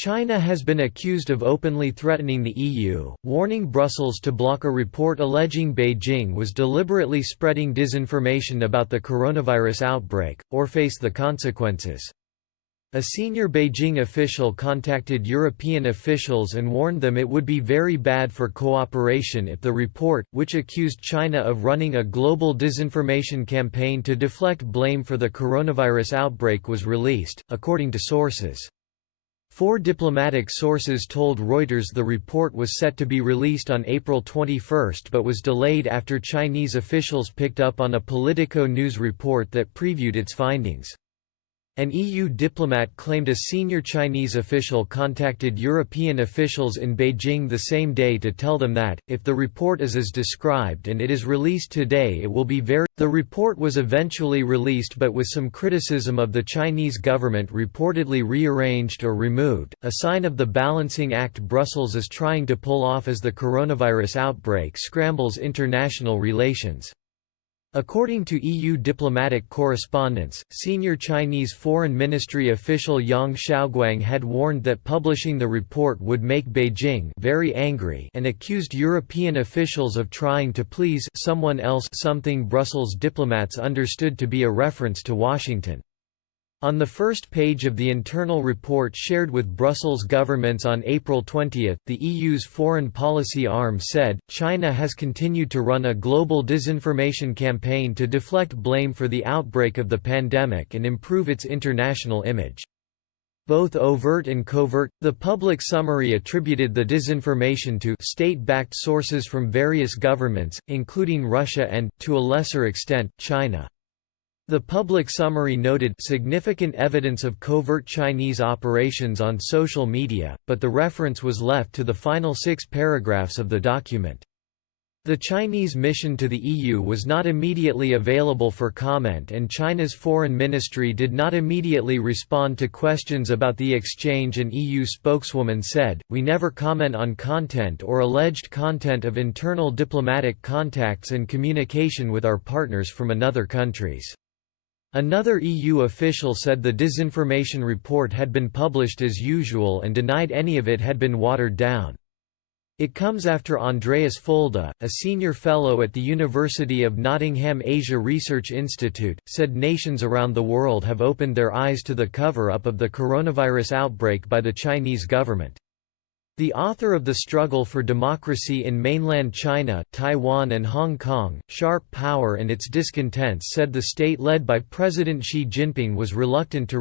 China has been accused of openly threatening the EU, warning Brussels to block a report alleging Beijing was deliberately spreading disinformation about the coronavirus outbreak, or face the consequences. A senior Beijing official contacted European officials and warned them it would be very bad for cooperation if the report, which accused China of running a global disinformation campaign to deflect blame for the coronavirus outbreak, was released, according to sources. 4 diplomatic sources told Reuters the report was set to be released on April 21 but was delayed after Chinese officials picked up on a Politico news report that previewed its findings. An EU diplomat claimed a senior Chinese official contacted European officials in Beijing the same day to tell them that, if the report is as described and it is released today, it will be very. The report was eventually released but with some criticism of the Chinese government reportedly rearranged or removed, a sign of the balancing act Brussels is trying to pull off as the coronavirus outbreak scrambles international relations. According to EU diplomatic correspondence, senior Chinese Foreign Ministry official Yang Shaoguang had warned that publishing the report would make Beijing very angry and accused European officials of trying to please someone else, something Brussels diplomats understood to be a reference to Washington. On the first page of the internal report shared with Brussels governments on April 20, the EU's foreign policy arm said, China has continued to run a global disinformation campaign to deflect blame for the outbreak of the pandemic and improve its international image. Both overt and covert, the public summary attributed the disinformation to state-backed sources from various governments, including Russia and, to a lesser extent, China. The public summary noted significant evidence of covert Chinese operations on social media, but the reference was left to the final 6 paragraphs of the document. The Chinese mission to the EU was not immediately available for comment, and China's foreign ministry did not immediately respond to questions about the exchange. An EU spokeswoman said, "We never comment on content or alleged content of internal diplomatic contacts and communication with our partners from other countries." Another EU official said the disinformation report had been published as usual and denied any of it had been watered down. It comes after Andreas Fulda, a senior fellow at the University of Nottingham Asia Research Institute, said nations around the world have opened their eyes to the cover-up of the coronavirus outbreak by the Chinese government. The author of The Struggle for Democracy in Mainland China, Taiwan and Hong Kong, Sharp Power and Its Discontents, said the state led by President Xi Jinping was reluctant to